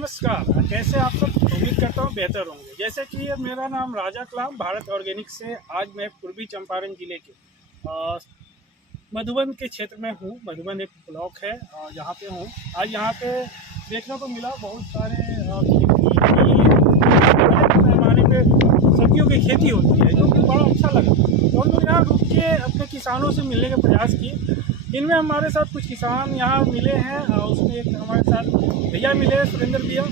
नमस्कार, कैसे आप सब? उम्मीद करता हूँ बेहतर होंगे। जैसे कि मेरा नाम राजा कलाम, भारत ऑर्गेनिक से आज मैं पूर्वी चंपारण जिले के मधुबन के क्षेत्र में हूँ। मधुबन एक ब्लॉक है जहाँ पे हूँ। आज यहाँ पे देखने को मिला बहुत सारे पैमाने पे सब्जियों की खेती होती है, जो कि बड़ा अच्छा लगा। और लोग यहाँ रुक के अपने किसानों से मिलने का प्रयास किए। इनमें हमारे साथ कुछ किसान यहाँ मिले हैं और उसमें एक हमारे साथ भैया मिले, सुरेंद्र भैया,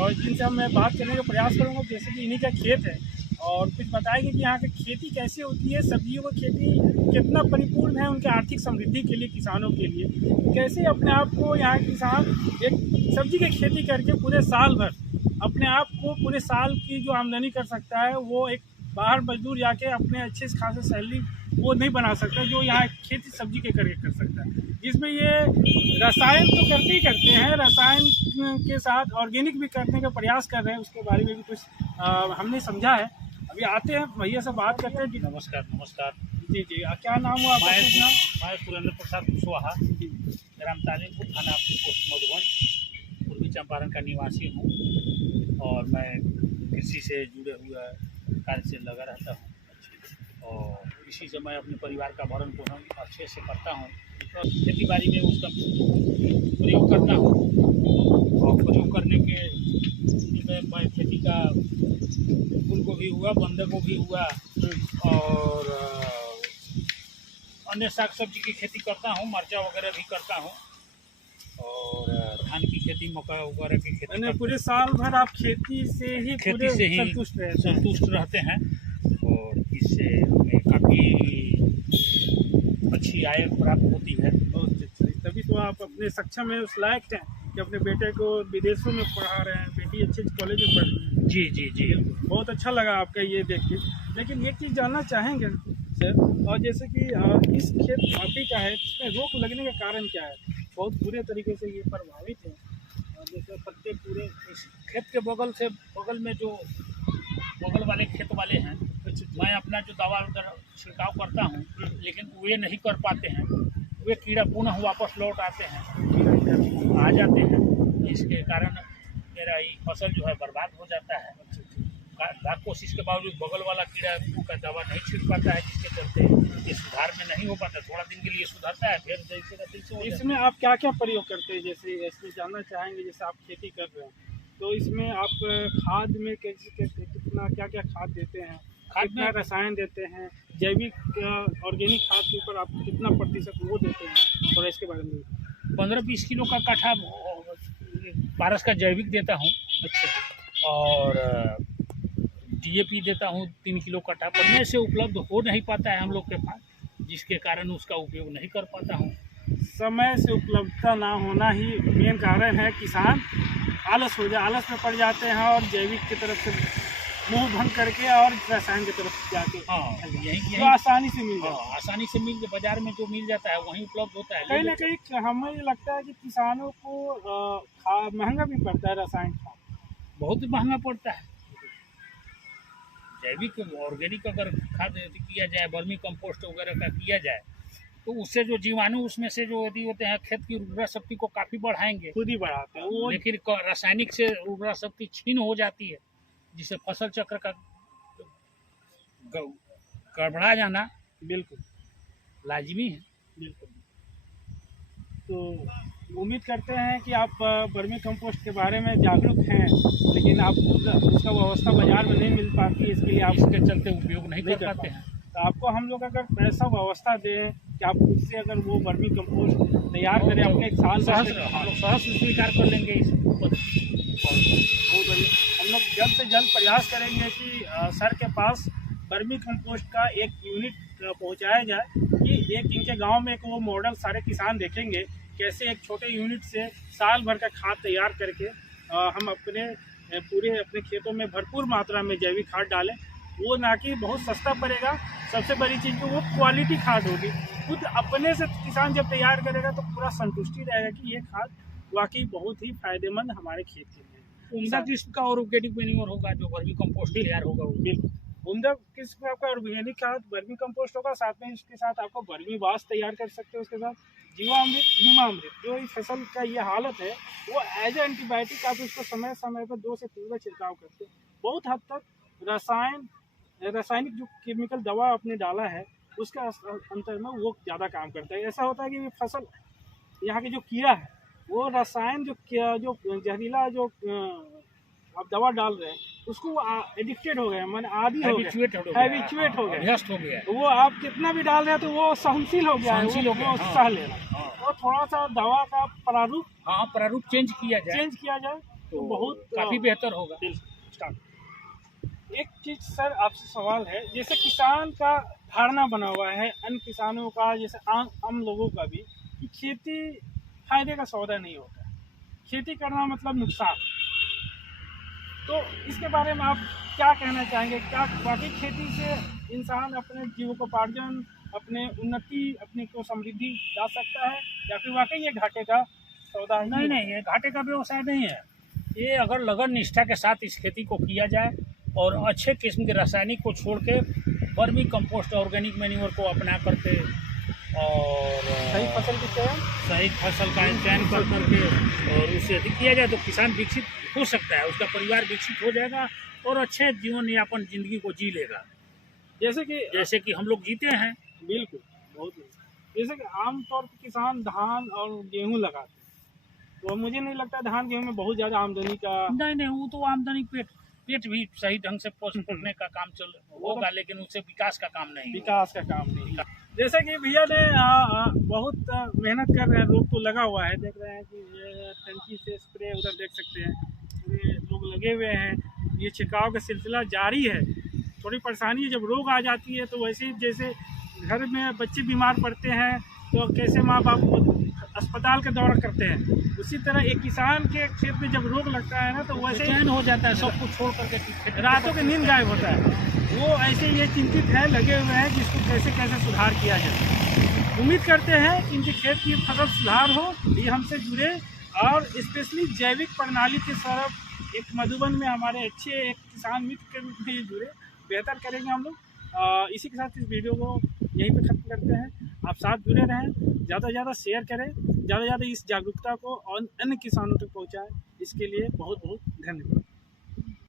और जिनसे मैं बात करने का प्रयास करूँगा। जैसे कि इन्हीं का खेत है और कुछ बताएंगे कि यहाँ की खेती कैसे होती है, सब्जियों की खेती कितना परिपूर्ण है उनके आर्थिक समृद्धि के लिए, किसानों के लिए कैसे अपने आप को यहाँ किसान एक सब्जी की खेती करके पूरे साल भर अपने आप को, पूरे साल की जो आमदनी कर सकता है, वो एक बाहर मजदूर जाके अपने अच्छे से खासे सैलरी वो नहीं बना सकता जो यहाँ खेती सब्जी के करके कर सकता है। जिसमें ये रसायन तो करते ही करते हैं, रसायन के साथ ऑर्गेनिक भी करने का प्रयास कर रहे हैं। उसके बारे में भी कुछ हमने समझा है। अभी आते हैं भैया से बात करते हैं। नमस्कार। जी जी, क्या नाम हुआ आपका? मैं सुरेंद्र प्रसाद कुशवाहा, ग्राम तालीमपुर, थाना पोस्ट मधुबन, पूर्वी चंपारण का निवासी हूँ और मैं कृषि से जुड़े हुए कार्य से लगा रहता हूँ और इसी से मैं अपने परिवार का भरण पोषण अच्छे से करता हूँ। खेती बाड़ी में उसका प्रयोग करता हूँ और प्रयोग करने के में मैं खेती का फूल गोभी हुआ, बंद गोभी हुआ और अन्य साग सब्जी की खेती करता हूँ, मरचा वगैरह भी करता हूँ और धान की खेती, मक्का वगैरह की खेती। पूरे साल भर आप खेती से ही संतुष्ट रहते हैं और इससे हमें काफ़ी अच्छी आय प्राप्त होती है। तभी तो आप अपने सक्षम है, उस लायक हैं कि अपने बेटे को विदेशों में पढ़ा रहे हैं, बेटी अच्छे कॉलेज में पढ़ रही है। जी जी जी, बहुत अच्छा लगा आपका ये देख के। लेकिन एक चीज़ जानना चाहेंगे सर, और जैसे कि इस खेत काफ़ी का है, इसमें रोग लगने का कारण क्या है? बहुत बुरे तरीके से ये प्रभावित है। जैसे पत्ते पूरे इस खेत के बगल में जो बगल वाले खेत वाले हैं, मैं अपना जो दवा छिड़काव करता हूँ, लेकिन वे नहीं कर पाते हैं। वे कीड़ा पुनः वापस लौट आते हैं, आ जाते हैं, जिसके कारण मेरा ये फसल जो है बर्बाद हो जाता है। लाख कोशिश के बावजूद बगल वाला कीड़ा का दवा नहीं छिड़ पाता है, जिसके चलते ये सुधार में नहीं हो पाता। थोड़ा दिन के लिए सुधरता है, फिर जैसे का तैसे। इसमें आप क्या क्या प्रयोग करते हैं? जैसे इसमें जानना चाहेंगे, जैसे आप खेती कर रहे हैं तो इसमें आप खाद में कितना क्या क्या खाद देते हैं? खाद में रसायन देते हैं, जैविक ऑर्गेनिक खाद के ऊपर आप कितना प्रतिशत वो देते हैं? और इसके बारे में 15-20 किलो का कट्ठा पारस का जैविक देता हूँ। अच्छा। और DAP देता हूँ 3 किलो कट्ठा। पढ़ने से उपलब्ध हो नहीं पाता है हम लोग के पास, जिसके कारण उसका उपयोग नहीं कर पाता हूँ। समय से उपलब्धता ना होना ही मेन कारण है। किसान आलस में पड़ जाते हैं और जैविक की तरफ से मुंह भंग करके और रसायन की तरफ जाके यही तो आसानी से मिल जाता है। आसानी से बाजार में जो मिल जाता है वहीं उपलब्ध होता है। कहीं ना कहीं हमें ये लगता है कि किसानों को महंगा भी पड़ता है रसायन खाद, बहुत महंगा पड़ता है। जैविक ऑर्गेनिक अगर खाद किया जाए, वर्मी कंपोस्ट वगैरह का किया जाए, तो उससे जो जीवाणु उसमें से जो यदि होते हैं, खेत की उर्वरा शक्ति को काफ़ी बढ़ाएंगे, खुद ही बढ़ाते हैं वो। लेकिन रासायनिक से उर्वरा शक्ति छीन हो जाती है, जिससे फसल चक्र का गड़बड़ा जाना बिल्कुल लाजमी है। बिल्कुल। तो उम्मीद करते हैं कि आप वर्मी कंपोस्ट के बारे में जागरूक हैं, लेकिन आप उसका व्यवस्था बाजार में नहीं मिल पाती, इसके लिए आप इसके चलते उपयोग नहीं कर पाते हैं। तो आपको हम लोग अगर ऐसा व्यवस्था दें कि आप खुद से अगर वो वर्मी कंपोस्ट तैयार करें अपने एक साल हम लोग सहज स्वीकार कर लेंगे इस बहुत बढ़िया। हम लोग जल्द से जल्द प्रयास करेंगे कि सर के पास वर्मी कंपोस्ट का एक यूनिट पहुंचाया जाए कि एक इनके गांव में एक वो मॉडल सारे किसान देखेंगे कैसे एक छोटे यूनिट से साल भर का खाद तैयार करके हम अपने खेतों में भरपूर मात्रा में जैविक खाद डालें। वो ना कि बहुत सस्ता पड़ेगा, सबसे बड़ी चीज़ तो वो क्वालिटी खाद होगी। खुद अपने से किसान जब तैयार करेगा तो पूरा संतुष्टि रहेगा कि ये खाद वाकई बहुत ही फायदेमंद हमारे खेत के लिए। उम्दा किस्म का ऑर्गेनिक मैन्योर होगा जो वर्मी कंपोस्ट तैयार होगा। वो बिल्कुल उम्दा किस्म का आपका ऑर्गेनिक खाद वर्मी कंपोस्ट होगा, साथ में इसके साथ आपको वर्मी वाश तैयार कर सकते हो उसके साथ, जीवामृत, नीमामृत, जो इस फसल का ये हालत है, वो एज ए एंटीबायोटिक आप इसको समय समय पर 2 से 3 बार छिड़काव करते हैं। बहुत हद तक रासायनिक जो केमिकल दवा आपने डाला है उसका अंतर में वो ज़्यादा काम करता है। ऐसा होता है कि फसल यहाँ के जो कीड़ा है वो रसायन जो जहरीला जो आप दवा डाल रहे हैं उसको एडिक्टेड हो गए, मैंने आदी हो गए, हैबिचुएट हो गए, अभ्यस्त हो गया। तो वो आप कितना भी डाल रहे हैं तो वो सहनशील हो गया है, सहनशील हो गया, वो हाँ। सह ले रहा है। हाँ। और थोड़ा सा दवा का प्रारूप हाँ, प्रारूप चेंज किया जाए तो बहुत काफी बेहतर होगा। एक चीज सर आपसे सवाल है, जैसे किसान का धारणा बना हुआ है, अन्य किसानों का, जैसे आम लोगों का भी, कि खेती फायदे का सौदा नहीं होता, खेती करना मतलब नुकसान। तो इसके बारे में आप क्या कहना चाहेंगे? क्या वाकई खेती से इंसान अपने जीविकोपार्जन, अपने उन्नति, अपने को समृद्धि ला सकता है, या फिर वाकई ये घाटे का सौदा ही है? नहीं, ये घाटे का व्यवसाय नहीं है। ये अगर लगन निष्ठा के साथ इस खेती को किया जाए और अच्छे किस्म के रासायनिक को छोड़ के वर्मी कंपोस्ट, ऑर्गेनिक मैन्योर को अपना करके और सही फसल की चयन, सही फसल का चयन कर करके और उससे अधिक किया जाए तो किसान विकसित हो सकता है, उसका परिवार विकसित हो जाएगा और अच्छे जीवन यापन जिंदगी को जी लेगा, जैसे कि हम लोग जीते हैं। बिल्कुल, बहुत जैसे कि आमतौर पर किसान धान और गेहूं लगाते हैं, तो मुझे नहीं लगता धान गेहूं में बहुत ज़्यादा आमदनी का। नहीं, वो तो आमदनी पेट भी सही ढंग से पोषने का काम होगा, लेकिन उससे विकास का काम नहीं। जैसे कि भैया ने बहुत मेहनत कर रहे हैं, रोग तो लगा हुआ है, देख रहे हैं कि ये टंकी से स्प्रे, उधर देख सकते हैं पूरे लोग लगे हुए हैं, ये छिड़काव का सिलसिला जारी है। थोड़ी परेशानी है, जब रोग आ जाती है तो वैसे ही जैसे घर में बच्चे बीमार पड़ते हैं तो कैसे माँ बाप अस्पताल का दौरा करते हैं, उसी तरह एक किसान के खेत में जब रोग लगता है ना तो वैसे चैन हो जाता है, सब कुछ छोड़ करके रातों की नींद गायब होता है। वो ऐसे ये चिंतित है, लगे हुए हैं कि इसको कैसे कैसे सुधार किया जाए। उम्मीद करते हैं कि इनके खेत की फसल सुधार हो, ये हमसे जुड़े और स्पेशली जैविक प्रणाली के तरफ एक मधुबन में हमारे अच्छे एक किसान मित्र के रूप में ये जुड़े, बेहतर करेंगे हम लोग। इसी के साथ इस वीडियो को यहीं पे खत्म करते हैं। आप साथ जुड़े रहें, ज़्यादा से ज़्यादा शेयर करें, ज़्यादा से ज़्यादा इस जागरूकता को और अन्य किसानों तक पहुँचाएँ। इसके लिए बहुत बहुत धन्यवाद।